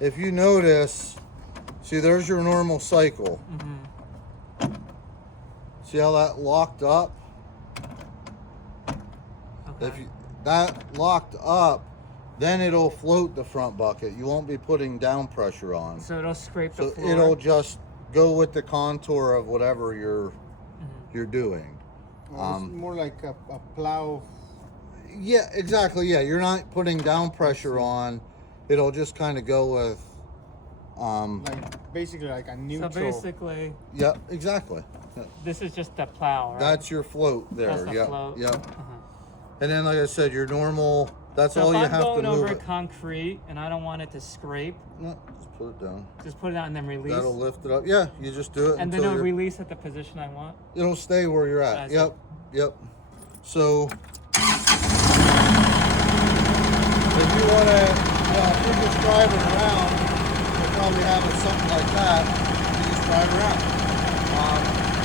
if you notice, see, there's your normal cycle. Mm-hmm. See how that locked up? Okay. If you, that locked up, then it'll float the front bucket. You won't be putting down pressure on. So it'll scrape the So floor. it'll just go with the contour of whatever you're doing. It's more like a plow. Yeah, exactly. Yeah, you're not putting down pressure on. It'll just kind of go with. Like basically like a neutral. So basically, Yeah, exactly. Yeah. this is just the plow, right? That's your float there. That's the Yep. float. Yep. Uh-huh. And then, like I said, your normal. That's So all if you I'm have to going move over it. concrete and I don't want it to scrape, No, just put it down. just put it out and then release. That'll lift it up. Yeah, you just do it And then until it'll you're, release at the position I want. it'll stay where you're I at. see. Yep. Yep. So if you want to, if you're just driving around, you'll probably have it something like that. You just drive around.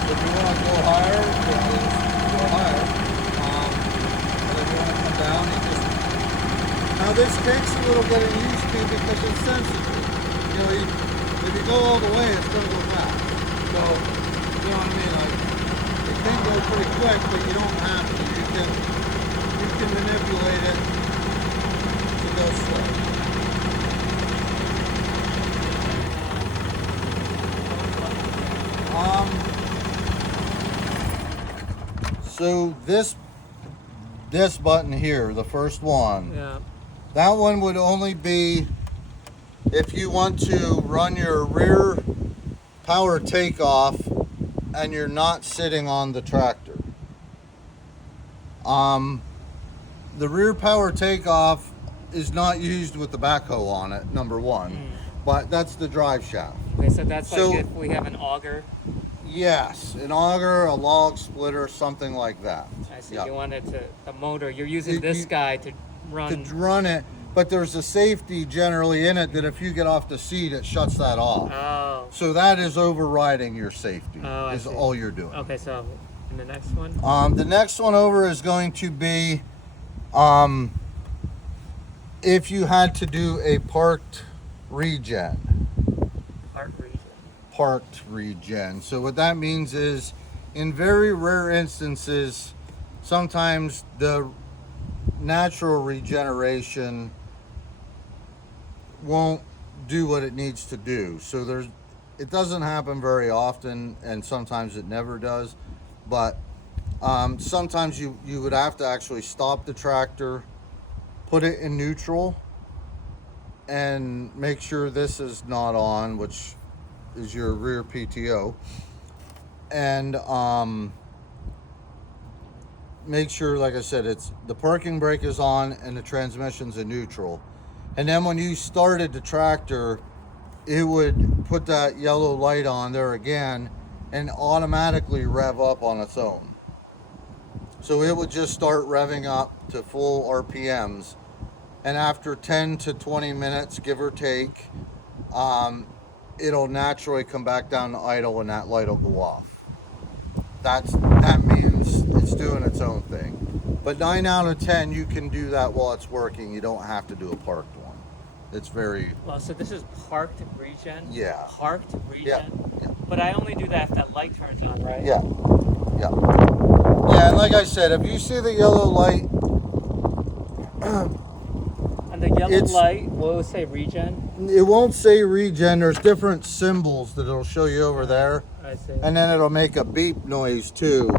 If you want to go higher, you just go higher. And if you want to come down, you just. Now this takes a little getting used to because it's sensitive. You know, if you go all the way, it's going to go fast. So, you know what I mean? Like, it can go pretty quick, but you don't have to. You can manipulate it to go slow. So this button here, the first one, Yeah. that one would only be if you want to run your rear power takeoff and you're not sitting on the tractor. The rear power takeoff is not used with the backhoe on it, number one, but that's the drive shaft. Okay, so that's So- like if we have an auger. Yes, an auger, a log splitter, something like that. I see. Yeah. You want it to the motor. You're using You- this you- guy to run. To run it, but there's a safety generally in it that if you get off the seat, it shuts that off. Oh. So that is overriding your safety, Oh, I is see. all you're doing. Okay, so in the next one. The next one over is going to be if you had to do a parked regen. Part region. Parked regen. So what that means is, in very rare instances, sometimes the natural regeneration won't do what it needs to do. So it doesn't happen very often, and sometimes it never does. But sometimes you would have to actually stop the tractor, put it in neutral, and make sure this is not on, which is your rear PTO, and make sure, like I said, it's the parking brake is on and the transmission's in neutral. And then when you started the tractor, it would put that yellow light on there again and automatically rev up on its own. So it would just start revving up to full RPMs, and after 10 to 20 minutes, give or take, it'll naturally come back down to idle and that light will go off. That means it's doing its own thing. But 9 out of 10, you can do that while it's working. You don't have to do a parked one. It's very, Well, so this is parked regen. Yeah. Parked regen. yeah. But I only do that if that light turns on, right? Yeah, and like I said, if you see the yellow light, And the yellow It's- light will say regen. it won't say regen. There's different symbols that it'll show you over there, I see. and then it'll make a beep noise too.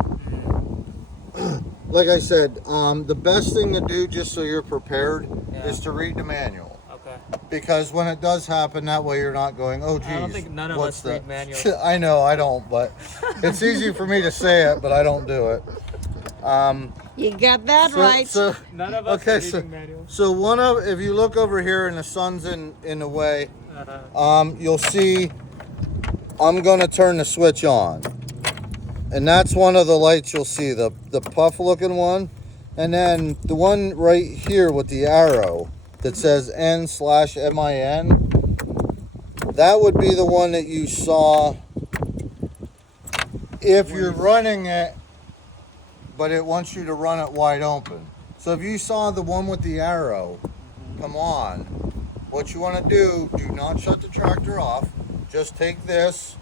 Like I said, the best thing to do, just so you're prepared, Yeah. is to read the manual. Okay. Because when it does happen, that way you're not going, oh geez, I don't think none of what's us read that? manuals. I know, I don't, but it's easy for me to say it, but I don't do it. You got that right. So, None of us okay, are so, reading manuals. so if you look over here and the sun's in the way, Uh-huh. you'll see I'm gonna turn the switch on. And that's one of the lights you'll see, the puff looking one. And then the one right here with the arrow that says N/MIN, that would be the one that you saw if you're running it, but it wants you to run it wide open. So if you saw the one with the arrow come on, what you want to do not shut the tractor off. Just take this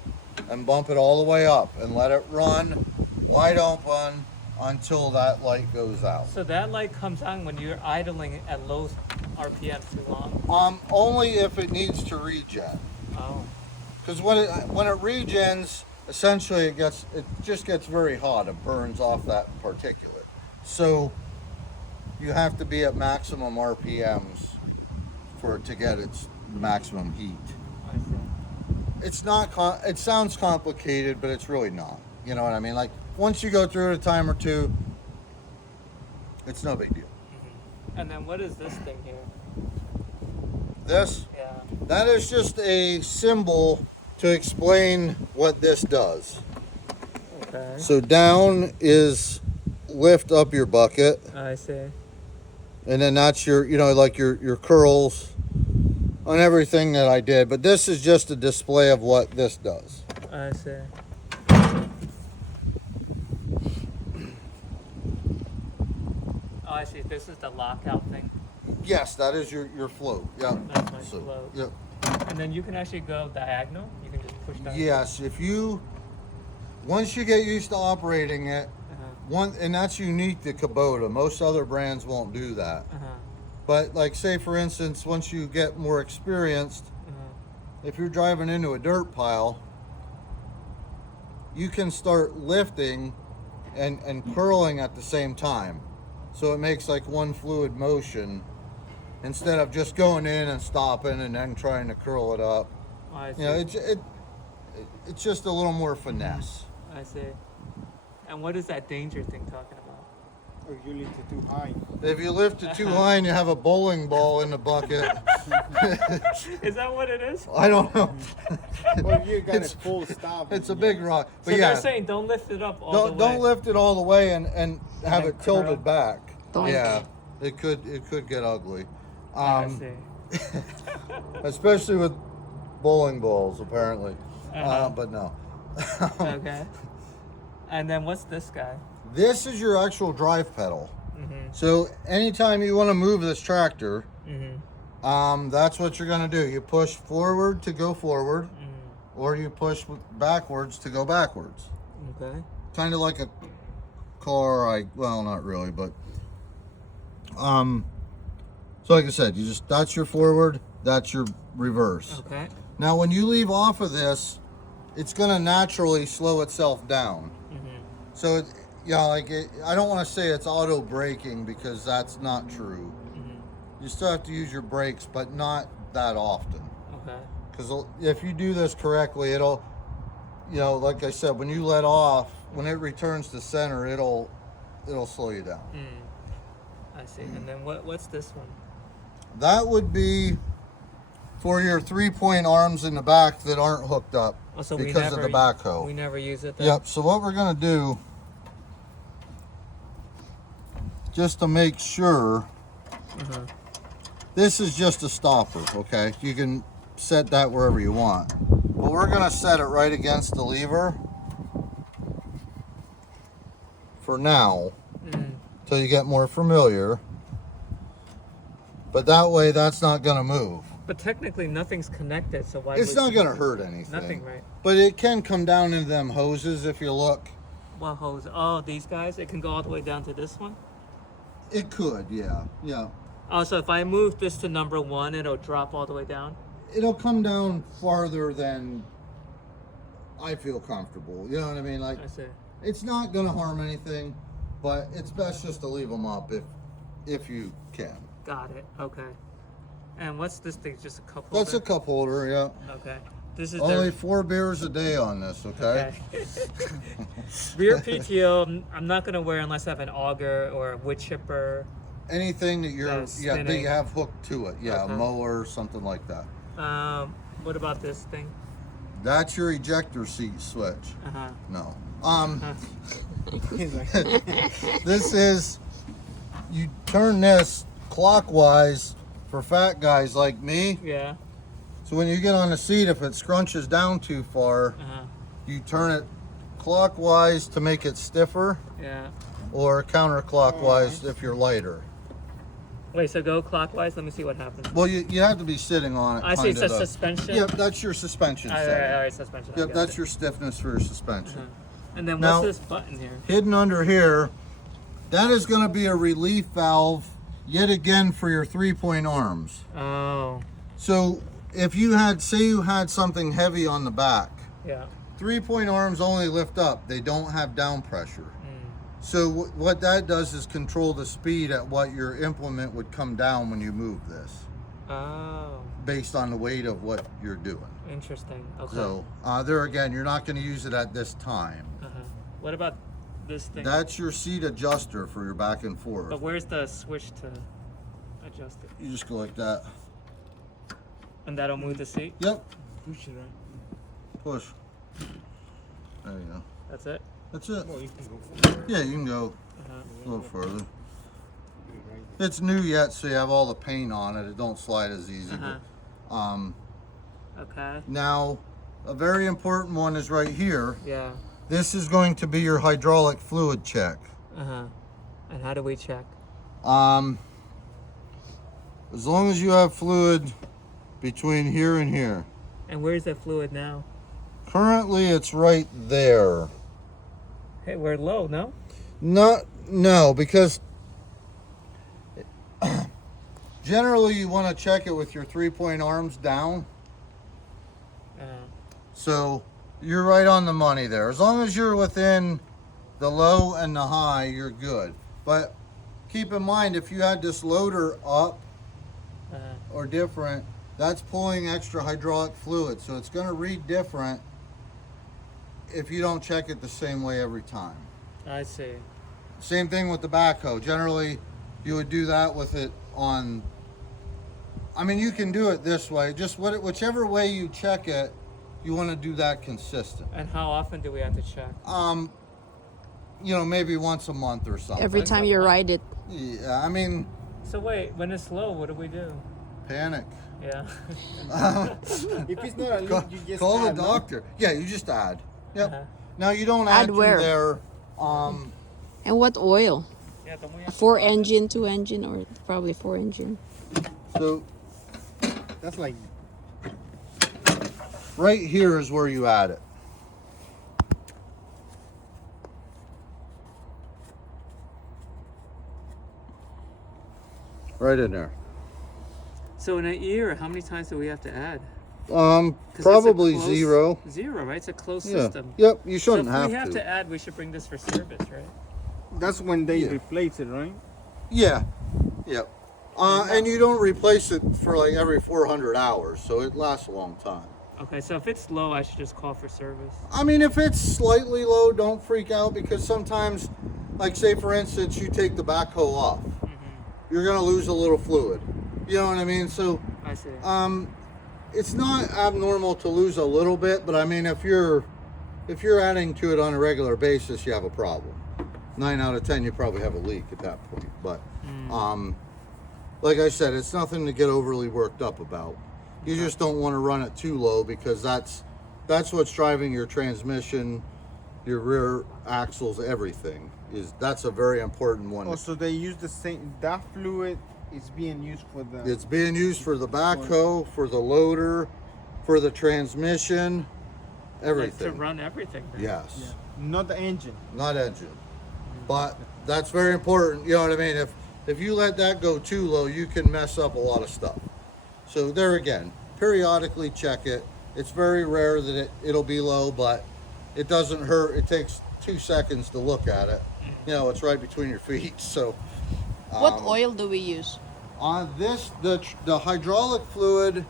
and bump it all the way up and let it run wide open until that light goes out. So that light comes on when you're idling at low RPM too long? Only if it needs to regen. Oh. Because when it regens, essentially it just gets very hot. It burns off that particulate. So you have to be at maximum RPMs for it to get its maximum heat. I see. It's not. It sounds complicated, but it's really not. You know what I mean? Like once you go through it a time or two, it's no big deal. Mm-hmm. And then what is this thing here? This? Yeah. That is just a symbol to explain what this does. Okay. So down is lift up your bucket, I see. and then that's your, like your curls on everything that I did. But this is just a display of what this does. I see. Oh, I see. This is the lockout thing. Yes, that is your float. Yeah. That's my float. Yep. And then you can actually go diagonal. You can just push down. Yes, once you get used to operating it, and that's unique to Kubota. Most other brands won't do that. But like say for instance, once you get more experienced, if you're driving into a dirt pile, you can start lifting and curling at the same time. So it makes like one fluid motion instead of just going in and stopping and then trying to curl it up. Oh, I see. It's just a little more finesse. I see. And what is that danger thing talking about? Or you lift it too high. If you lift it too high and you have a bowling ball in the bucket. Is that what it is? I don't know. Well, you got it full stop. It's a big rock. So But yeah, they're saying don't lift it up all the way. don't lift it all the way and have then it tilted curl. back. Don't. Yeah, it could get ugly. I see. Especially with bowling balls, apparently. But no. Okay. And then what's this guy? This is your actual drive pedal. Mm-hmm. So anytime you want to move this tractor, Mm-hmm. that's what you're going to do. You push forward to go forward, Mm-hmm. or you push backwards to go backwards. Okay. Kind of like a car. Well, not really, but so like I said, that's your forward, that's your reverse. Okay. Now when you leave off of this, it's going to naturally slow itself down. Mm-hmm. So I don't want to say it's auto braking because that's not true. Mm-hmm. You still have to use your brakes, but not that often. Okay. Because if you do this correctly, it'll, like I said, when you let off, when it returns to center, it'll slow you down. I see. And then what's this one? That would be for your 3-point arms in the back that aren't hooked up Also, because of the backhoe. We never use it then? Yep. So what we're gonna do, just to make sure, this is just a stopper. Okay, you can set that wherever you want, but we're gonna set it right against the lever for now, till you get more familiar. But that way, that's not gonna move. But technically, nothing's connected, so why? It's not gonna hurt anything. Nothing, right? But it can come down into them hoses if you look. What hose? Oh, these guys. It can go all the way down to this one. It could, yeah. Oh, so if I move this to number 1, it'll drop all the way down. It'll come down farther than I feel comfortable. You know what I mean? Like, I see. it's not gonna harm anything, but it's best just to leave them up if you can. Got it. Okay. And what's this thing? Just a cup holder? That's a cup holder, yeah. Okay. This is Only their 4 beers a day on this, okay? rear PTO. I'm not gonna wear unless I have an auger or a wood chipper. Anything that that spinning. you have hooked to it, yeah, Okay. a mower, something like that. What about this thing? That's your ejector seat switch. No. He's like, This is, you turn this clockwise for fat guys like me. Yeah. So when you get on the seat, if it scrunches down too far, you turn it clockwise to make it stiffer, Yeah. or counterclockwise if you're lighter. Wait, so go clockwise. Let me see what happens. Well, you have to be sitting on it. I see. It kinda says to- suspension. Yep, that's your suspension setting. All right, suspension. I Yep, got that's it. your stiffness for your suspension. And then Now- what's this button here? Hidden under here, that is going to be a relief valve, yet again for your 3-point arms. Oh, So if you had, say you had something heavy on the back, yeah. 3-point arms only lift up. They don't have down pressure. So what that does is control the speed at what your implement would come down when you move this, Oh, based on the weight of what you're doing. interesting. Okay. So there again, you're not going to use it at this time. What about this thing? That's your seat adjuster for your back and forth. But where's the switch to adjust it? You just go like that. And that'll move the seat? Yep. Push it, right? Push. There you go. That's it? That's it. Well, you can go forward. Yeah, you can go Uh-huh. a little further. Right. It's new yet, so you have all the paint on it. It don't slide as easy. Uh-huh. But, Okay. now, a very important one is right here. Yeah. This is going to be your hydraulic fluid check. Uh-huh. And how do we check? As long as you have fluid between here and here. And where's the fluid now? Currently, it's right there. Hey, we're low, no? No, because generally you want to check it with your 3-point arms down. So you're right on the money there. As long as you're within the low and the high, you're good. But keep in mind, if you had this loader up or different, that's pulling extra hydraulic fluid. So it's going to read different if you don't check it the same way every time. I see. Same thing with the backhoe. Generally, you would do that with it on, I mean, you can do it this way. Just whichever way you check it, you want to do that consistent. And how often do we have to check? Maybe once a month or something. Every time you ride it. Yeah, I mean, So wait, when it's low, what do we do? panic. Yeah. If it's not a leak, you just Call the add, no? doctor. Yeah, you just add. Yep. Uh-huh. Now you don't add, Add through where? there. And what oil? Yeah, don't we A have 4 engine, 2 engine, or probably 4 engine? So That's like right here is where you add it. Right in there. So in a year, how many times do we have to add? 'Cause it's a Probably closed- 0. Zero, right? It's a closed Yeah. system. Yep. You So if shouldn't we have to. to add, we should bring this for service, right? that's when they Yeah. replace it, right? Yeah. Yep. And you don't replace it for like every 400 hours, so it lasts a long time. Okay, so if it's low, I should just call for service. I mean, if it's slightly low, don't freak out, because sometimes, like say for instance, you take the backhoe off, you're gonna lose a little fluid. You know what I mean? So, I see. it's not abnormal to lose a little bit, but I mean, if you're adding to it on a regular basis, you have a problem. 9 out of 10, you probably have a leak at that point. But, like I said, it's nothing to get overly worked up about. You just don't want to run it too low, because that's what's driving your transmission, your rear axles, everything. That's a very important one. Oh, so they use the same. That fluid is being used for the. It's being used for the backhoe, for the loader, for the transmission, everything. To run everything. right? Yes, Not the engine. not engine. But that's very important. You know what I mean? If you let that go too low, you can mess up a lot of stuff. So there again, periodically check it. It's very rare that it'll be low, but it doesn't hurt. It takes 2 seconds to look at it. You know, it's right between your feet. So What oil do we use? on this, the hydraulic fluid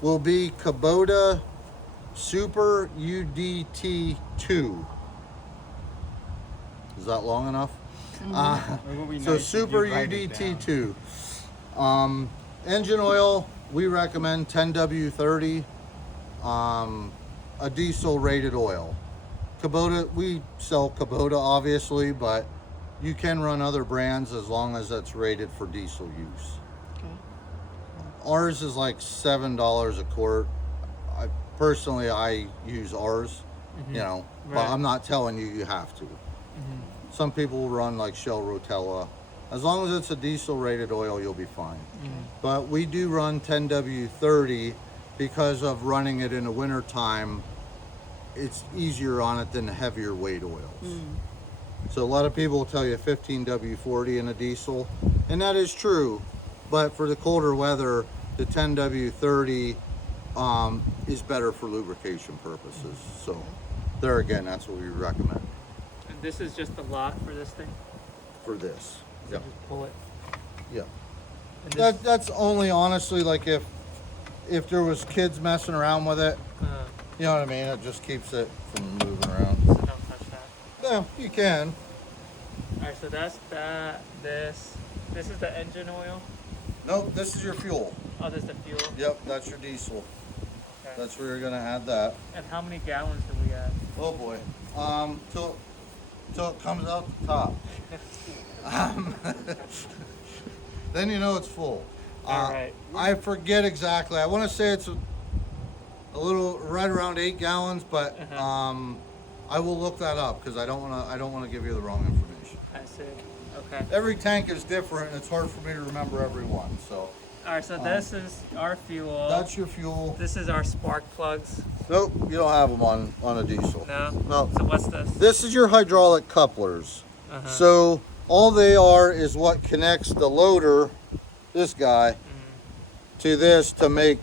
will be Kubota Super UDT2. Is that long enough? It would be So nice if Super you write it down. UDT2. Engine oil, we recommend 10W30. A diesel rated oil. Kubota, we sell Kubota obviously, but you can run other brands as long as it's rated for diesel use. Okay. Ours is like $7 a quart. I use ours, you know, but Right. I'm not telling you have to. Some people run like Shell Rotella, As long as it's a diesel rated oil, you'll be fine. But we do run 10W30 because of running it in the winter time. It's easier on it than heavier weight oils. So a lot of people will tell you 15W40 in a diesel, and that is true. But for the colder weather, the 10W30 is better for lubrication purposes. So there again, that's what we recommend And this is just the lock for this thing? for this. So Yep. just pull it. Yep. And this, That's only honestly like if there was kids messing around with it, you know what I mean? It just keeps it from moving around. so don't touch that. Yeah, you can. Alright, so that's that, this. This is the engine oil. Nope, this is your fuel. Oh, this is the fuel. Yep, that's your diesel. Okay. That's where you're gonna add that. And how many gallons do we add? Oh boy. Till it comes out the top. Then you know it's full. Alright. I forget exactly. I want to say it's a little right around 8 gallons, but I will look that up because I don't want to give you the wrong information. I see. Okay. Every tank is different, and it's hard for me to remember every one. So Alright, so this is our fuel. that's your fuel. This is our spark plugs. Nope, you don't have them on a diesel. No? No. So what's this? This is your hydraulic couplers. So all they are is what connects the loader, this guy, to this to make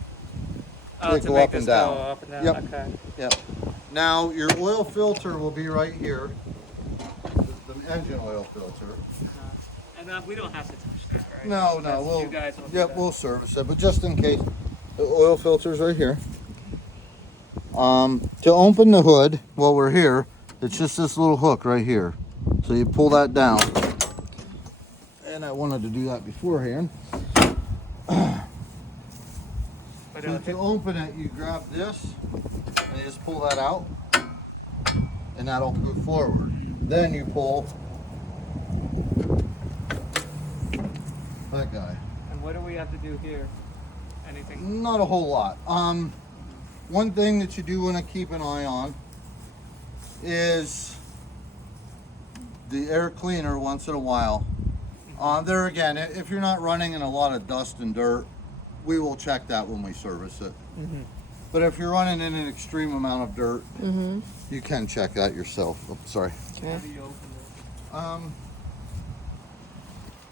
Oh, it to go make up and this down. go up and down. Yep. Okay. Yep. Now your oil filter will be right here. The engine oil filter. And we don't have to touch that, right? No, That's- we'll. You guys will do Yep, that. we'll service it, but just in case, the oil filter's right here. To open the hood while we're here, it's just this little hook right here. So you pull that down. And I wanted to do that beforehand. But So to open it, you grab this and you just pull that out, and that'll move forward. Then you pull that guy. and what do we have to do here? Anything? Not a whole lot. One thing that you do want to keep an eye on is the air cleaner once in a while. There again, if you're not running in a lot of dust and dirt, we will check that when we service it. But if you're running in an extreme amount of dirt, you can check that yourself. Oh, sorry. How Okay. do you open it?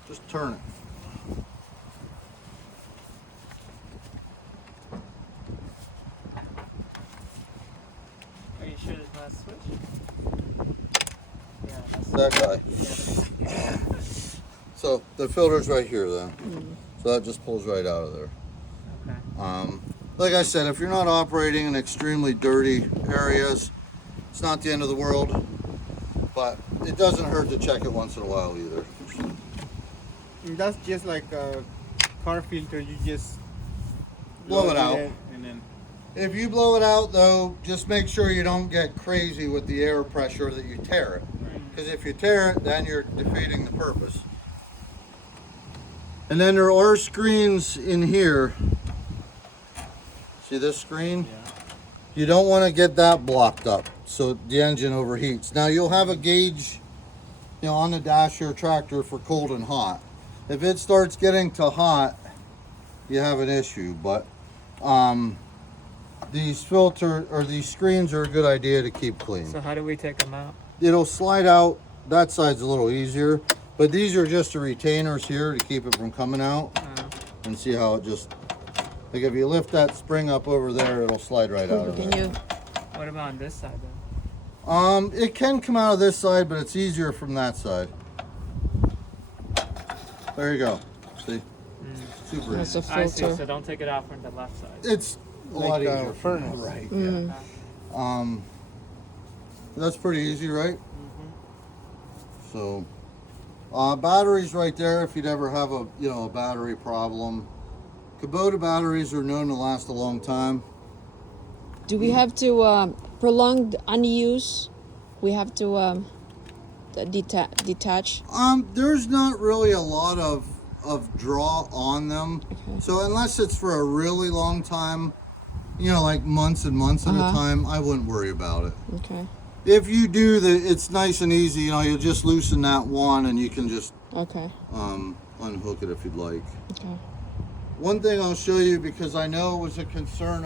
Just turn it. Are you sure there's not a switch? Yeah, that's That guy. So the filter's right here then. So that just pulls right out of there. okay. Like I said, if you're not operating in extremely dirty areas, it's not the end of the world, but it doesn't hurt to check it once in a while either. And that's just like a car filter. You just Blow it load out. and then If you blow it out though, just make sure you don't get crazy with the air pressure that you tear it. Because if you tear it, then you're defeating the purpose. And then there are screens in here. See this screen? You don't want to get that blocked up so the engine overheats. Now you'll have a gauge, you know, on the dash of your tractor for cold and hot. If it starts getting to hot, you have an issue. But these these screens are a good idea to keep clean. So how do we take them out? It'll slide out. That side's a little easier, but these are just the retainers here to keep it from coming out. And see how it just, like if you lift that spring up over there, it'll slide right out of Can there. you? What about on this side then? It can come out of this side, but it's easier from that side. There you go. See? Super That's easy. a I see. filter. So don't take it out from the left side. It's a Like lot a easier. furnace. Right, Mm. yeah. That's pretty easy, right? So, batteries right there if you'd ever have a battery problem. Kubota batteries are known to last a long time. Do we have to prolong the unused? We have to detach. There's not really a lot of draw on them. Okay. So unless it's for a really long time, like months and months at a time, I wouldn't worry about it. Okay. If you do it's nice and easy. You know, you'll just loosen that one, and you can just Okay. unhook it if you'd like. Okay. One thing I'll show you, because I know it was a concern